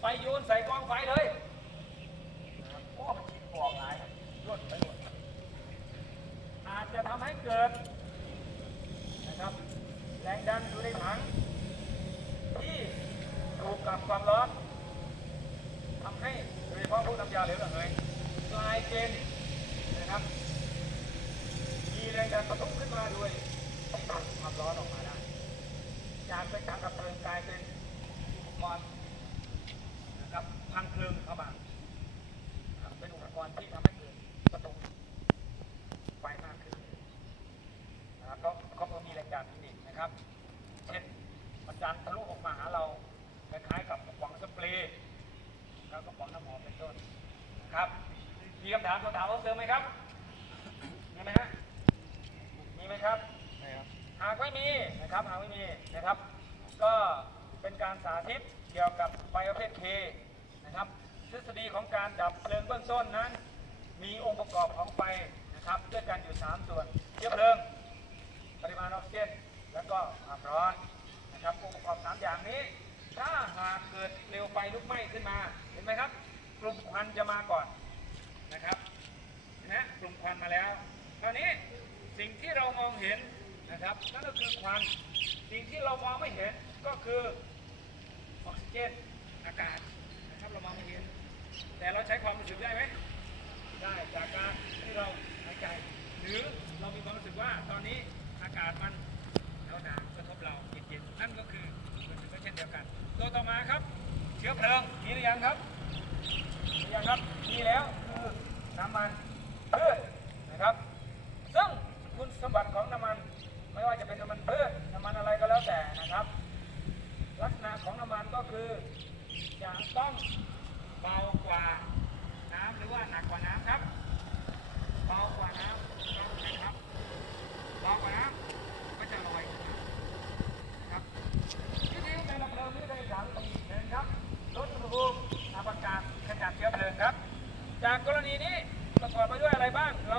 ไปโยนใส่กองไฟเลยนะครับเพราะว่ามันฉีดฟองไงร่นไปหมดอาจจะทำให้เกิดนะครับแรงดันอยู่ในถัง ที่ถูกกับความร้อนทำให้โดยเฉพาะพวกน้ำยาเหลวระเหยกลายเป็นนะครับมีแรงดันผสมขึ้นมาด้วยที่ทำความร้อนออกมาได้จากเป็นถังดับเพลิงกลายเป็นอุปกรณ์น พังเพลิงเข้ามาครับเป็นอุปกรณ์ที่ทำให้เกิดประตูไฟมากขึ้นนะครับก็ก็พอมีแรงดันนี่นะครับ เช่นมันดันทะลุออกมาหาเราคล้ายๆกับกระป๋องสเปรย์แล้วกระป๋องน้ำหอมเป็นต้นนะครับมีคำถามคำถามเพิ่มเติมไหมครับมีไหมฮะมีไหมครับหากไม่มีนะครับหากไม่มีนะครับ ก็เป็นการสาธิตเกี่ยวกับไฟประเภทเค นะครับ ทฤษฎีของการดับเพลิงเบื้องต้นนั้น มีองค์ประกอบของไฟนะครับด้วยกันอยู่ 3 ส่วนเชื้อเพลิง ปริมาณออกซิเจนแล้วก็ความร้อนนะครับองค์ประกอบสามอย่างนี้ ถ้าหากเกิดเปลวไฟลุกไหม้ขึ้นมาเห็นไหมครับ กลุ่มควันจะมาก่อนนะครับเห็นะกลุ่มควันมาแล้วคราวนี้สิ่งที่เรามองเห็นนะครับนั่นก็คือควันสิ่งที่เรามองไม่เห็นก็คือออกซิเจนอากาศ ตัวต่อมาครับ เชื้อเพลิงมีหรือยังครับมีอยังครับมีแล้วคือน้ำมันพืชนะครับ ซึ่งคุณสมบัติของน้ำมัน ไม่ว่าจะเป็นน้ำมันพืชน้ำมันอะไรก็แล้วแต่นะครับ ลักษณะของน้ำมันก็คือจะต้องเบากว่าน้ำหรือว่าหนักกว่าน้ำครับเบากว่าน้ำครับนะครับเบากว่าน้ำก็จะลอยขึ้นมาครับวิธีการดับเพลิงที่ได้สามปีหนึ่งครับลดอุณหภูมิอับอากาศ ขจัดเชื้อเพลิงครับ จากกรณีนี้ประกอบไปด้วยอะไรบ้างเรา